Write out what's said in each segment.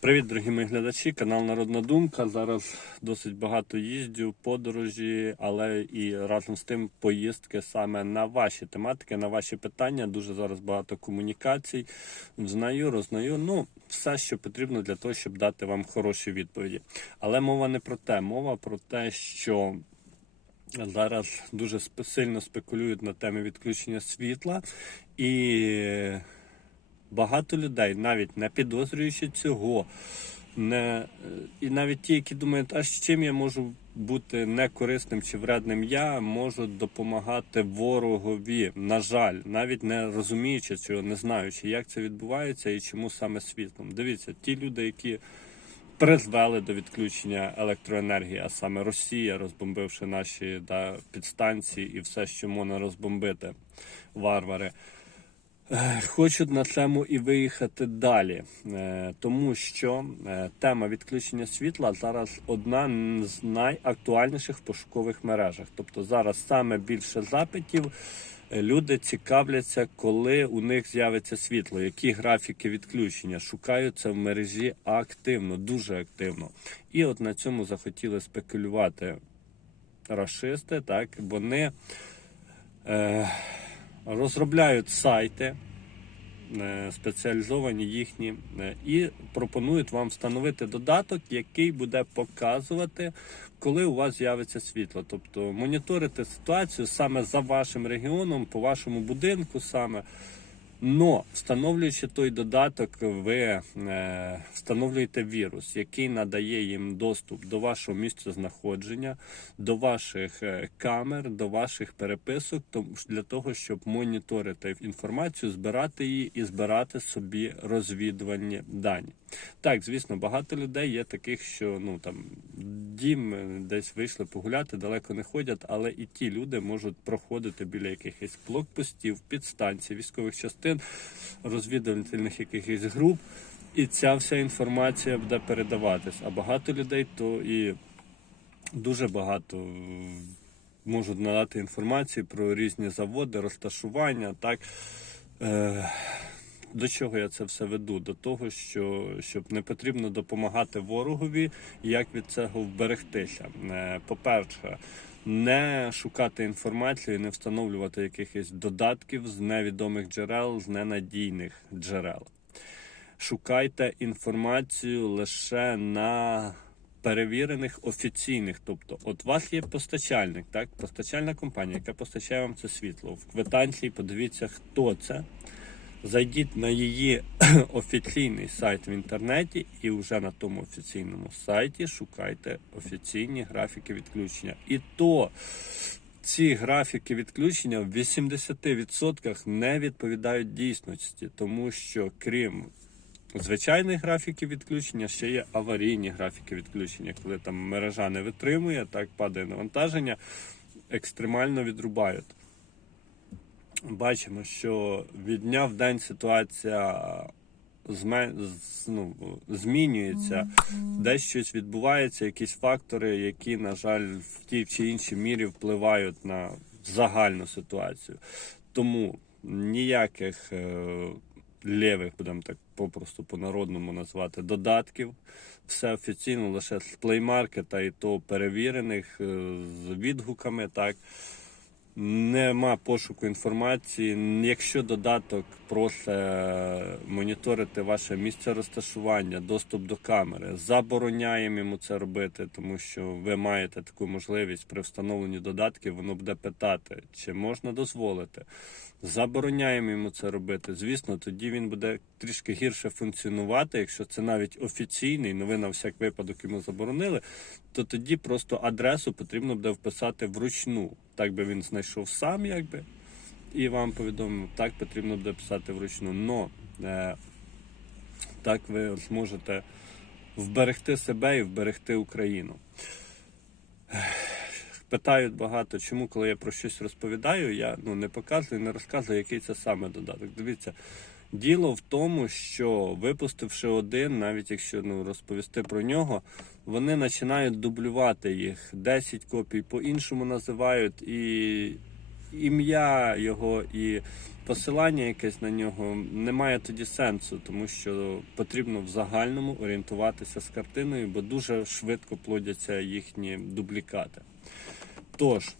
Привіт, дорогі мої глядачі, канал Народна Думка. Зараз досить багато їздів, подорожі, але і разом з тим поїздки саме на ваші тематики, на ваші питання. Дуже зараз багато комунікацій. Знаю, рознаю. Ну, все, що потрібно для того, щоб дати вам хороші відповіді. Але мова не про те, мова про те, що. Зараз дуже сильно спекулюють на темі відключення світла, і багато людей, навіть не підозрюючи цього, не, і навіть ті, які думають, а з чим я можу бути некорисним чи вредним, я можу допомагати ворогові. На жаль, навіть не розуміючи цього, не знаючи, як це відбувається і чому саме світлом. Дивіться, ті люди, які призвели до відключення електроенергії, а саме Росія, розбомбивши наші да, підстанції і все, що можна розбомбити, варвари. Е, Хочуть на цьому і виїхати далі, Е, тому що е, тема відключення світла зараз одна з найактуальніших в пошукових мережах. Тобто зараз саме більше запитів люди цікавляться, коли у них з'явиться світло, які графіки відключення. Шукають це в мережі активно, дуже активно. І от на цьому захотіли спекулювати рашисти. Так вони. Е, розробляють сайти е, спеціалізовані їхні е, і пропонують вам встановити додаток, який буде показувати, коли у вас з'явиться світло. Тобто моніторити ситуацію саме за вашим регіоном, по вашому будинку саме. Но встановлюючи той додаток, ви е, встановлюєте вірус, який надає їм доступ до вашого місця знаходження, до ваших е, камер, до ваших переписок, для того, щоб моніторити інформацію, збирати її і збирати собі розвідувальні дані. Так, звісно, багато людей є таких, що ну там дім е, десь вийшли погуляти, далеко не ходять, але і ті люди можуть проходити біля якихось блокпостів, підстанцій, військових частин, розвідувальних якихось груп, і ця вся інформація буде передаватись. А багато людей то і дуже багато можуть надати інформації про різні заводи, розташування, так. Е, до чого я це все веду? До того, що щоб не потрібно допомагати ворогові, як від цього вберегтися. Е, По-перше, не шукати інформацію, не встановлювати якихось додатків з невідомих джерел, з ненадійних джерел. Шукайте інформацію лише на перевірених офіційних. Тобто, от у вас є постачальник, так, постачальна компанія, яка постачає вам це світло. В квитанції подивіться, хто це. Зайдіть на її офіційний сайт в інтернеті, і вже на тому офіційному сайті шукайте офіційні графіки відключення. І то ці графіки відключення в 80% не відповідають дійсності, тому що крім звичайних графіків відключення, ще є аварійні графіки відключення, коли там мережа не витримує, так падає навантаження, екстремально відрубають бачимо, що від дня в день ситуація ну, змінюється, десь щось відбувається, якісь фактори, які, на жаль, в тій чи іншій мірі впливають на загальну ситуацію. Тому ніяких е, лєвих, будемо так попросту по-народному назвати, додатків. Все офіційно лише з плеймаркета і то перевірених е, з відгуками, так. Нема пошуку інформації. Якщо додаток просить е, моніторити ваше місце розташування, доступ до камери, забороняємо йому це робити, тому що ви маєте таку можливість при встановленні додатків, воно буде питати, чи можна дозволити. Забороняємо йому це робити. Звісно, тоді він буде трішки гірше функціонувати. Якщо це навіть офіційний, ну ви на всяк випадок йому заборонили, то тоді просто адресу потрібно буде вписати вручну. Так би він знайшов сам, якби, і вам повідомив, так потрібно буде писати вручну. Но е, так ви зможете вберегти себе і вберегти Україну. Питають багато, чому, коли я про щось розповідаю, я ну, не показую, не розказую, який це саме додаток. Дивіться, діло в тому, що випустивши один, навіть якщо ну, розповісти про нього, вони починають дублювати їх. 10 копій по-іншому називають і ім'я його, і посилання якесь на нього немає тоді сенсу, тому що потрібно в загальному орієнтуватися з картиною, бо дуже швидко плодяться їхні дублікати. Тож,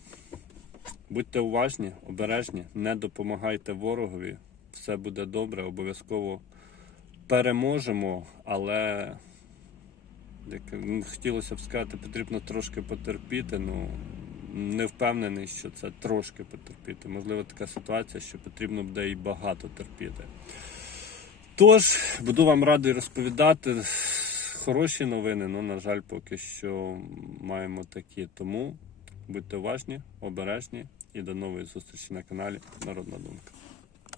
будьте уважні, обережні, не допомагайте ворогові, все буде добре, обов'язково переможемо, але як хотілося б сказати, потрібно трошки потерпіти. Ну не впевнений, що це трошки потерпіти. Можливо, така ситуація, що потрібно буде і багато терпіти. Тож, буду вам радий розповідати хороші новини, але, на жаль, поки що маємо такі. Тому будьте уважні, обережні і до нової зустрічі на каналі Народна Думка.